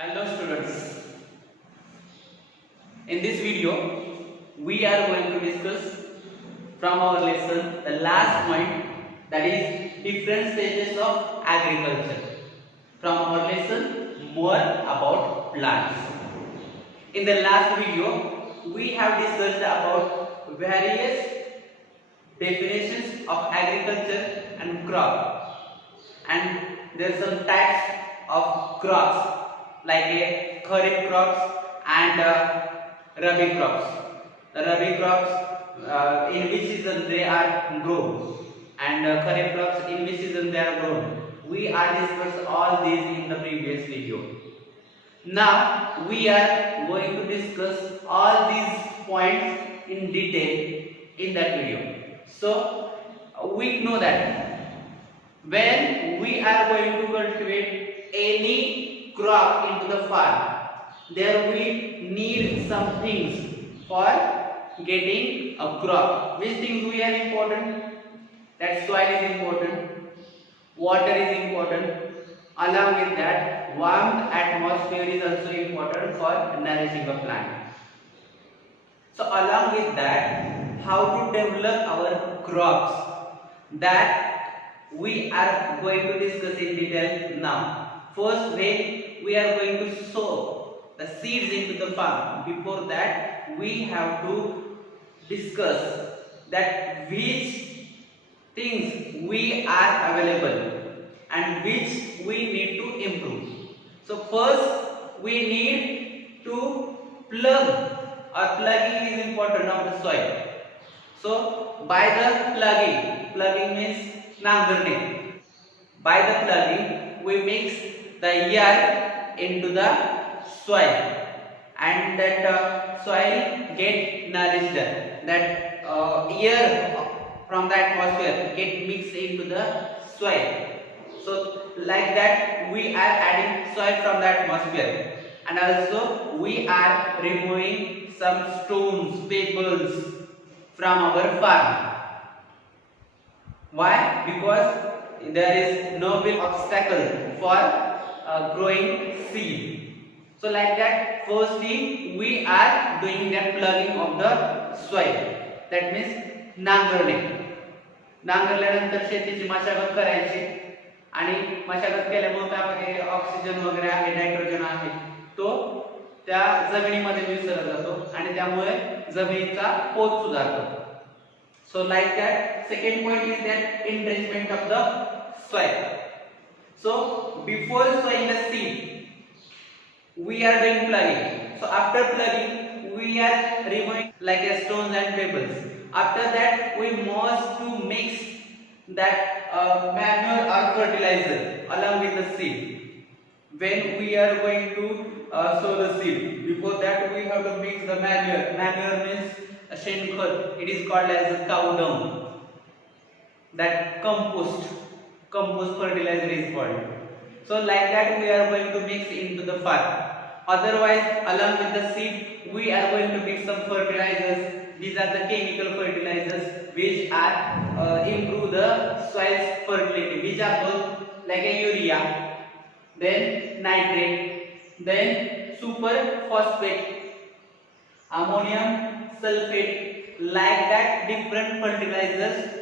Hello students, in this video we are going to discuss from our lesson the last point, that is different stages of agriculture. From our lesson more about plants. In the last video we have discussed about various definitions of agriculture and crop, and there are some types of crops like a kharif crops and rabi crops. The rabi crops in which season they are grown, and kharif crops in which season they are grown. We are discussed all these in the previous video. Now we are going to discuss all these points in detail in that video. So we know that when we are going to cultivate any crop into the farm, there we need some things for getting a crop. Which things we are important? That soil is important, water is important. Along with that, warm atmosphere is also important for nourishing a plant. So along with that, how to develop our crops, that we are going to discuss in detail now. First, when we are going to sow the seeds into the farm, before that we have to discuss that which things we are available and which we need to improve. So first we need to plug, or plugging is important of the soil. So by the plugging means nangarne. By the plugging we mix the air into the soil, and that soil get nourished. That air from the atmosphere get mixed into the soil. So like that we are adding soil from the atmosphere, and also we are removing some stones, pebbles from our farm. Why? Because there is no big obstacle for growing seed. So like that, firstly we are doing that plugging of the soil. That means नांगरणे. नांगरल्यानंतर शेतीची मशागत करायची, आणि मशागत केल्यामुळे काय होते, oxygen वगैरे आहे, नायट्रोजन आहे, तो त्या जमिनीमध्ये मिसळला जातो आणि त्यामुळे जमिनीचा पोत सुधारतो. So like that, second point is that enrichment of the soil. So before sowing the seed, we are doing plugging. So after plugging, we are removing like a stones and pebbles. After that, we must to mix that manure or fertilizer along with the seed. When we are going to sow the seed, before that we have to mix the manure. Manure means a shenkhat. It is called as a cow dung. That compost fertilizer is called. So like that we are going to mix into the farm. Otherwise, along with the seed, we are going to mix some fertilizers. These are the chemical fertilizers which are improve the soil's fertility. Which are those? Like a urea, then nitrate, then super phosphate, ammonium sulfate. Like that, different fertilizers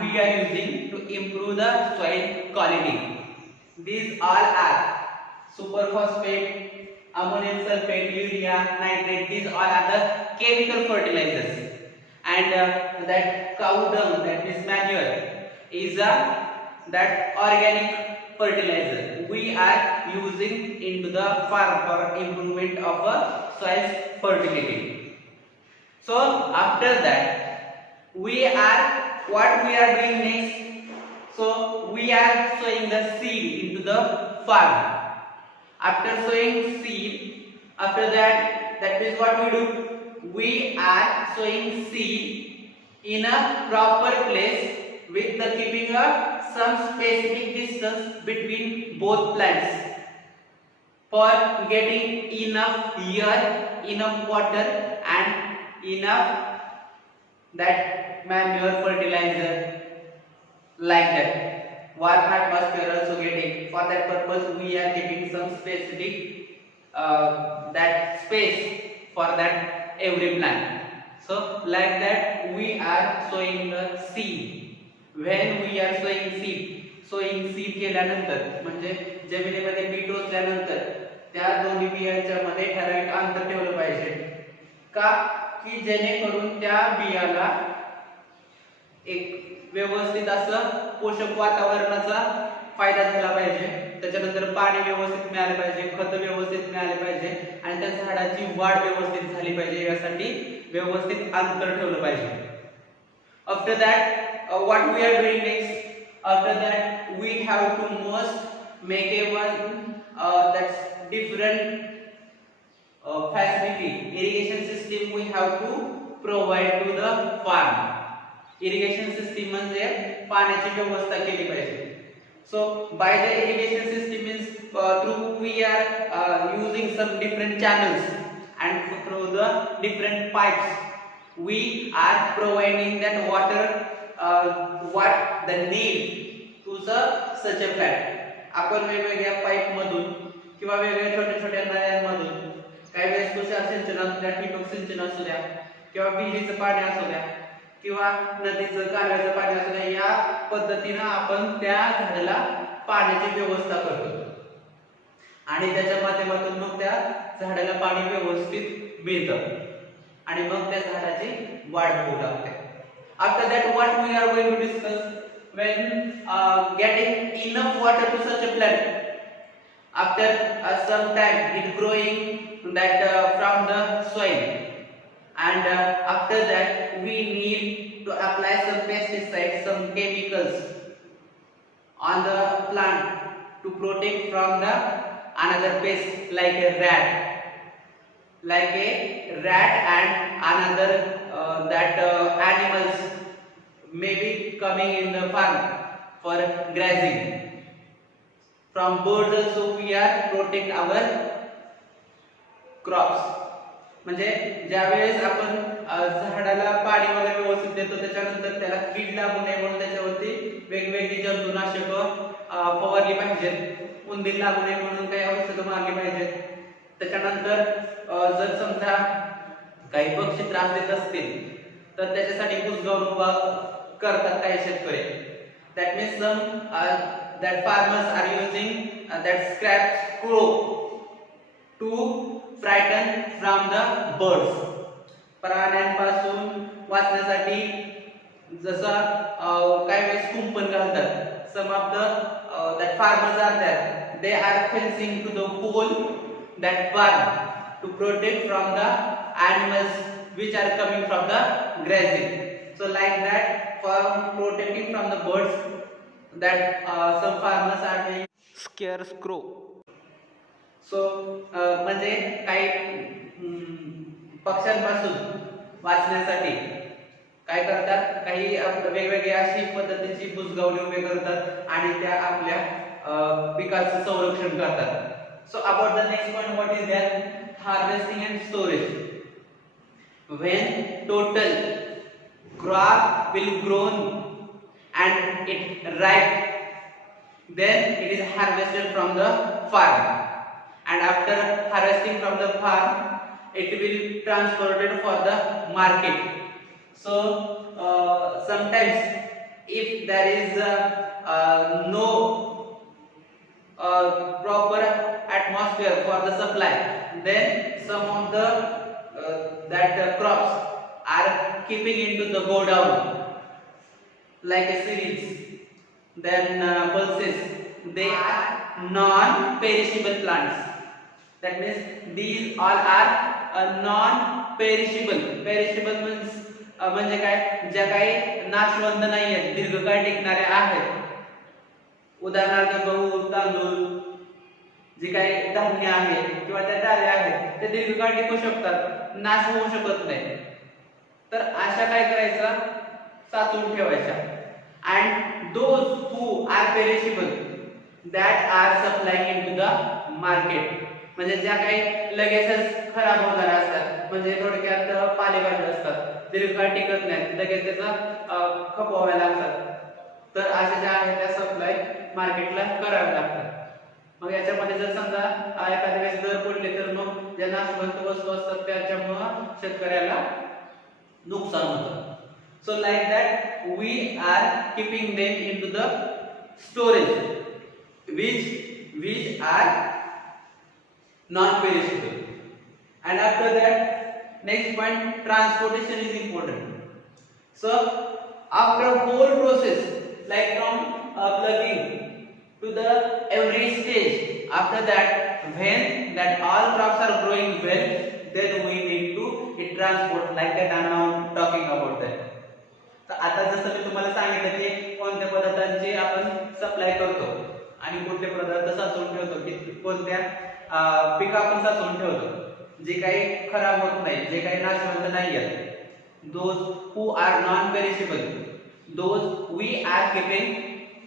we are using to improve the soil quality. These all are super phosphate, ammonium sulfate, urea, nitrate. These all are the chemical fertilizers. And that cow dung, that is manure, is that organic fertilizer we are using into the farm for improvement of soil's fertility. So after that, what we are doing next? So we are sowing the seed into the farm. After sowing seed, after that is what we do. We are sowing seed in a proper place with the keeping some specific distance between both plants for getting enough air, enough water, and enough that manure fertilizer. Like that, warm atmosphere also getting. For that purpose we are keeping some specific that space for that every plant. So like that we are sowing the seed. When we are sowing seed केल्यानंतर म्हणजे जमिनीमध्ये B टोचल्यानंतर त्या दोन्ही बियांच्या मध्ये ठराविक अंतर ठेवलं पाहिजे. का की जेणेकरून त्या बियाला एक व्यवस्थित असं पोषक वातावरणाचा फायदा झाला पाहिजे. त्याच्यानंतर पाणी व्यवस्थित मिळाले पाहिजे, खत व्यवस्थित मिळाले पाहिजे आणि त्या झाडाची वाढ व्यवस्थित झाली पाहिजे. यासाठी व्यवस्थित अंतर ठेवलं पाहिजे. After that what we are doing next, after that we have to must make a one that's different facility, irrigation system we have to provide to the farm. irrigation system म्हणजे पाण्याची व्यवस्था केली पाहिजे. So by the irrigation system means through we are using some different channels and through the different pipes we are providing that water what the need to such a plant. आपण वेगवेगळ्या pipe मधून किंवा वेगवेगळ्या छोट्या छोट्या नळ्यांमधून काही वेळेस तुषार सिंचन असू द्या, ठिबक सिंचन असू द्या किंवा विहिरीचं पाणी असू द्या किंवा नदीचं कालव्याचं पाणी असू द्या, या पद्धतीने आपण त्या झाडाला पाण्याची व्यवस्था करतो आणि त्याच्या माध्यमातून मग त्या झाडाला पाणी व्यवस्थित मिळतं आणि मग त्या झाडाची वाढ होऊ लागते. After that what we are going to discuss, when getting enough water to such a plant, after some time it growing that from the soil, and after that we need to apply some pesticides, some chemicals on the plant to protect from the another pest like a rat and another that animals may be coming in the farm for grazing. From birds also we are protect our crops. म्हणजे ज्या वेळेस आपण झाडाला पाणी वगैरे व्यवस्थित देतो त्याच्यानंतर त्याला कीड लागू नये म्हणून त्याच्यावरती वेगवेगळी जंतुनाशक फवारली पाहिजेत, उंदीर लागू नये म्हणून काही औषधं मारली पाहिजेत. त्याच्यानंतर जर समजा काही पक्षी त्रास देत असतील तर त्याच्यासाठी बुजगावून उभा करतात काही शेतकरी. That means some that farmers are using that scrap crow to frighten from the birds. प्राण्यांपासून वाचण्यासाठी जसं काही वेळेस कुंपण घालतात. Some of the that farmers are that they are fencing to the whole that farm to protect from the animals which are coming from the grazing. So like that, for protecting from the birds, that some farmers are doing scarecrow. So म्हणजे काही पक्ष्यांपासून वाचण्यासाठी काय करतात, काही वेगवेगळ्या अशी पद्धतीची बुजगावणी उभे करतात आणि त्या आपल्या पिकाचं संरक्षण करतात. So about the next point, what is that? Harvesting and storage. When total crop will grown and it ripe, then it is harvested from the farm, and after harvesting from the farm it will transported for the market. So sometimes if there is no proper atmosphere for the supply, then some of the crops are keeping into the go down like a cereals, then pulses. They are non-perishable plants. That means these all are non-perishable. Perishable means म्हणजे काय, ज्या काही नाशवंत नाही आहेत, दीर्घकाळ टिकणाऱ्या आहेत. उदाहरणार्थ गहू, तांदूळ, जे काही धान्य आहे किंवा त्या डाळ्या आहेत ते दीर्घकाळ टिकू शकतात, नाश होऊ शकत नाही. तर अशा काय करायचं, साचवून ठेवायच्या. and those who are perishable that are supplying into the market. म्हणजे ज्या काही लगेचच खराब होणाऱ्या असतात, म्हणजे थोडक्यात पालेभाज्या असतात, दीर्घकाळ टिकत नाहीत, लगेच त्याचा खपवायला लागतात, तर अशा ज्या आहेत त्या सप्लाय मार्केटला करावे लागतात. मग याच्यामध्ये जर समजा एखाद्या वेळेस दर पडले तर मग ज्या नाशवंत वस्तू असतात त्याच्यामुळे शेतकऱ्याला नुकसान होतं. So like that we are keeping them into the storage which are non-perishable. And after that, next point, transportation is important. So after whole process, like from plugging to the every stage, after that, when that all crops are growing well, then we need to transport. Like that, I am now talking about that. तर आता जसं मी तुम्हाला सांगितलं की कोणत्या पदार्थांची आपण supply करतो आणि कुठले पदार्थ साचवून ठेवतो, की कोणत्या पीक आपण साचवून ठेवतो जे काही खराब होत नाही, जे काही नाशवंत नाही आहेत, those who are non perishable, those we are keeping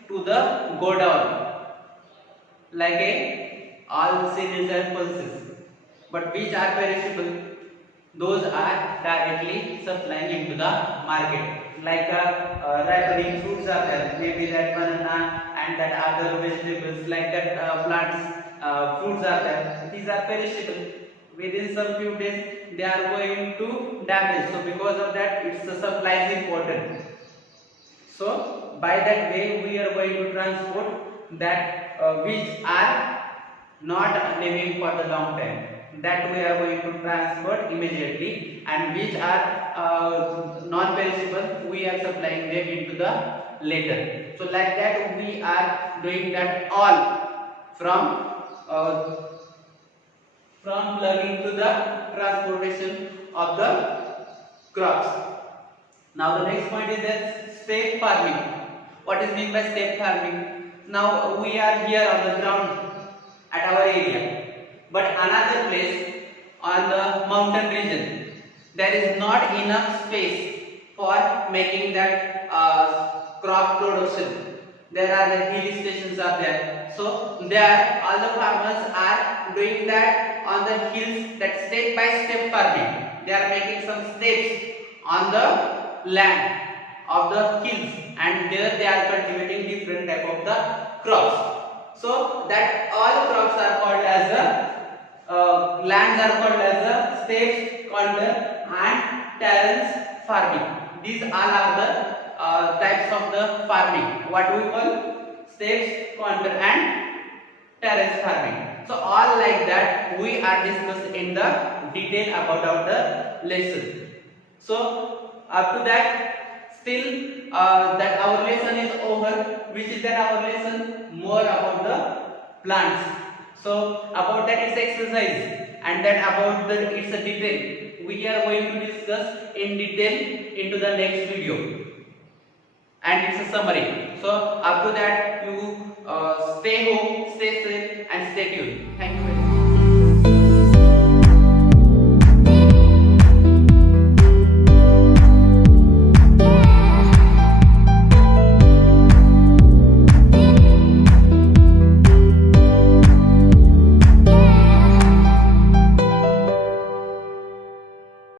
to the godown like a all cereals and pulses. But which are perishable, those are directly supplying into the market. Like ripening fruits are there, maybe that banana and that other vegetables, like that plants, fruits are there. These are perishable. Within some few days, they are going to damage. So because of that, its supply is important. So by that way, we are going to transport that which are not living for the long time, that we are going to transport immediately, and which are non-perishable, we are supplying them into the later. So like that we are doing that all from plugging to the transportation of the crops. Now the next point is that step farming. What is meant by step farming? Now we are here on the ground at our area, but another place on the mountain region, there is not enough space for making that crop production. There are the hill stations are there, so there all the farmers are doing that on the hills, that step by step farming. They are making some steps on the land of the hills, and there they are cultivating different type of the crops. So that all crops are called as the lands are called as the steppes, contour and terrace farming. These all are the types of the farming, what we call steppes, contour and terrace farming. So all like that we are discussed in the detail about the lesson. So up to that, still that our lesson is over, which is that our lesson more about the plants. So about that its exercise, and then about the its detail we are going to discuss in detail into the next video, and it's a summary. So up to that, you stay home, stay safe.